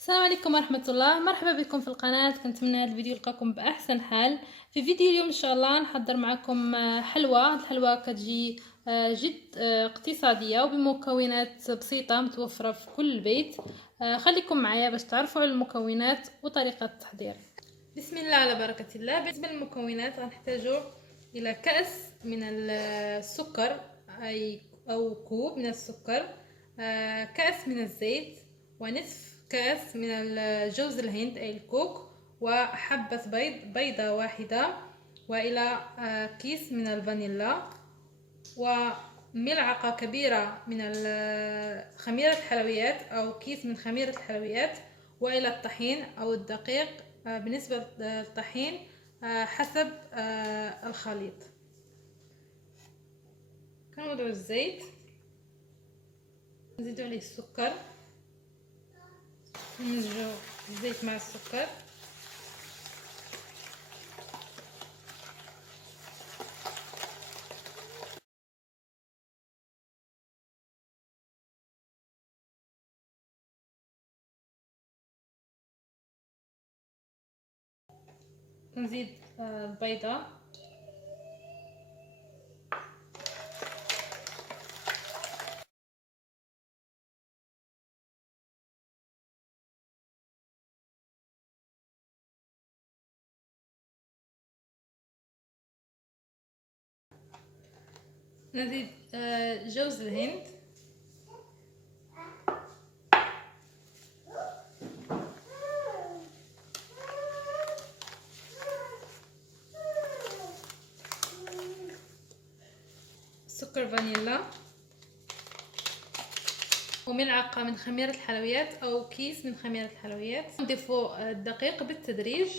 السلام عليكم ورحمة الله. مرحبا بكم في القناة. كنتمنى هذا الفيديو يلقاكم بأحسن حال. في فيديو اليوم إن شاء الله نحضر معكم حلوى. الحلوى كتجي جد اقتصادية وبمكونات بسيطة متوفرة في كل بيت. خليكم معايا باش تعرفوا على المكونات وطريقة التحضير. بسم الله على بركة الله. بالنسبة للمكونات غنحتاجو إلى كأس من السكر أو كوب من السكر، كأس من الزيت، ونصف كأس من جوز الهند أي الكوك، وحبة بيضة واحدة، وإلى كيس من الفانيلا، وملعقة كبيرة من خميرة الحلويات أو كيس من خميرة الحلويات، وإلى الطحين أو الدقيق. بالنسبة للطحين حسب الخليط. كنوضعو الزيت، نزيدو عليه السكر، نمزجو الزيت مع السكر، نزيد البيضة، نزيد جوز الهند، سكر فانيلا، وملعقة من خميرة الحلويات أو كيس من خميرة الحلويات. نضيفو الدقيق بالتدريج،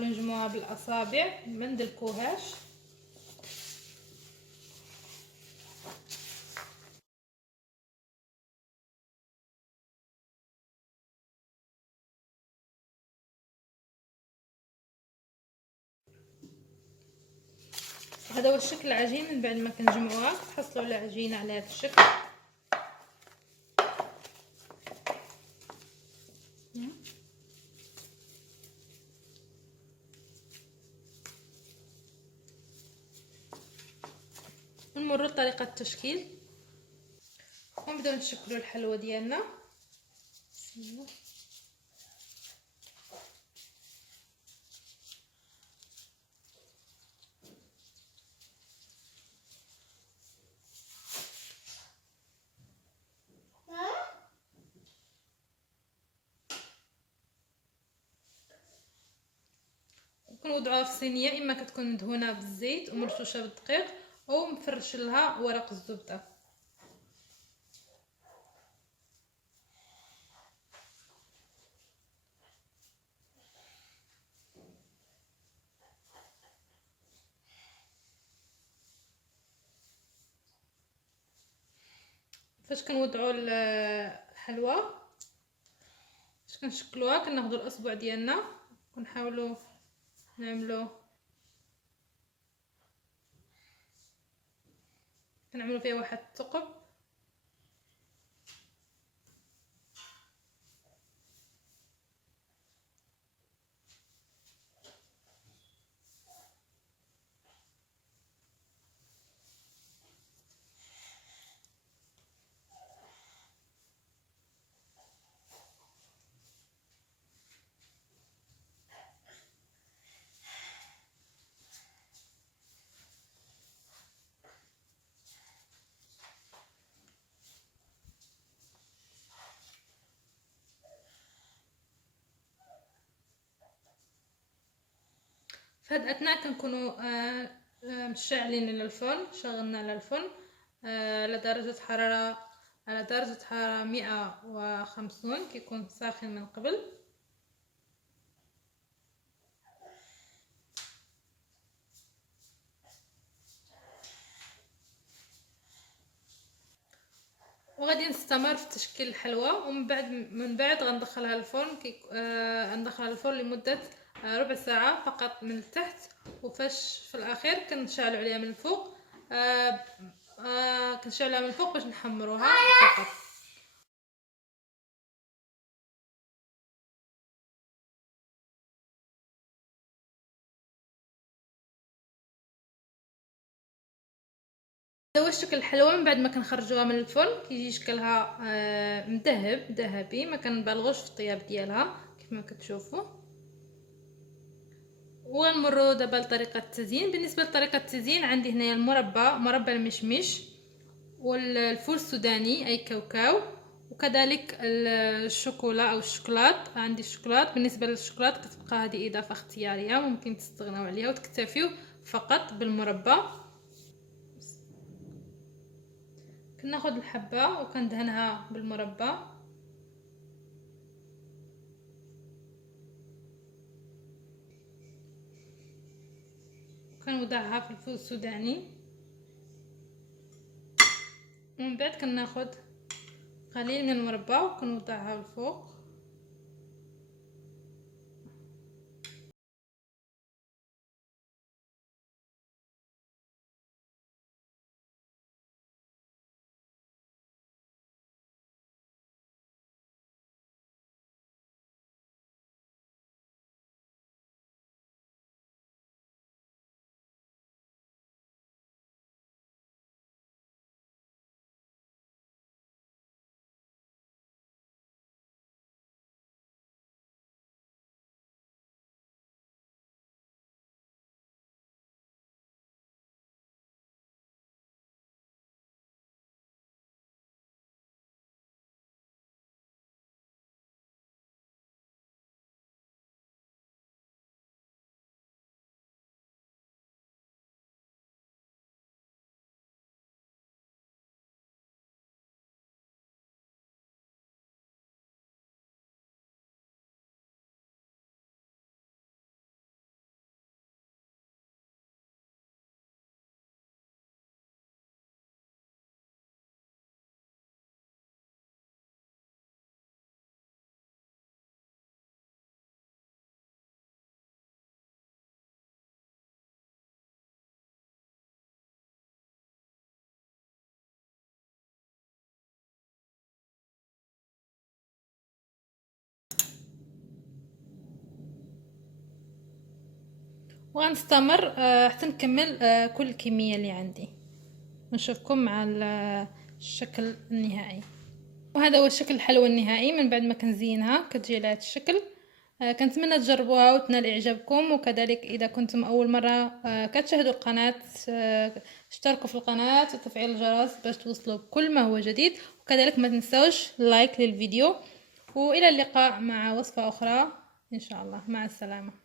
نجموها بالأصابع ما ندلكوهاش. هذا هو الشكل العجين. من بعد ما كنجمعوها تحصلوا على عجينه على هذا الشكل. ونمروا لطريقه التشكيل ونبداو نشكلوا الحلوى ديالنا. كنوضعوها في صينيه، اما كتكون مدهونه بالزيت ومرشوشه بالدقيق، او مفرش لها ورق الزبده. فاش كنوضعوا الحلوى، فاش كنشكلوها كناخذوا الاصبع ديالنا ونحاولوا نعملوا فيها واحد الثقب. في هاد الاثناء كنكونوا مشعلين للفرن، شغلنا على الفرن على درجة حرارة 150، كيكون ساخن من قبل. وغادي نستمر في تشكيل الحلوى، ومن بعد غندخلها للفرن ندخلها للفرن لمده ربع ساعه فقط من التحت، وفاش في الاخير كنشعلوا عليها من الفوق كنشعلها من الفوق باش نحمروها فقط. هذا هو شكل الحلوى من بعد ما كنخرجوها من الفرن، كيجي شكلها ذهبي، ما كنبالغوش في الطياب ديالها كيف ما كتشوفوا. ونمروا دابا لطريقه التزيين. بالنسبه لطريقه التزيين عندي هنايا مربى المشمش، والفول السوداني اي كاوكاو، وكذلك الشوكولا او الشوكولات. عندي الشوكولات. بالنسبه للشوكولات كتبقى هذه اضافه اختياريه، ممكن تستغناو عليها وتكتفيو فقط بالمربى. كناخذ الحبه وكندهنها بالمربى، وكنوضعها في الفول السوداني، ومن بعد كناخذ قليل من المربى وكنوضعها الفوق. وغنستمر حتى نكمل كل الكميه اللي عندي، ونشوفكم مع الشكل النهائي. وهذا هو الشكل الحلوى النهائي من بعد ما كنزينها، كتجي على هذا الشكل. كنتمنى تجربوها وتنال اعجابكم. وكذلك اذا كنتم اول مره كتشاهدوا القناه، اشتركوا في القناه وتفعيل الجرس باش توصلوا بكل ما هو جديد. وكذلك ما تنسوش لايك للفيديو، والى اللقاء مع وصفه اخرى ان شاء الله. مع السلامه.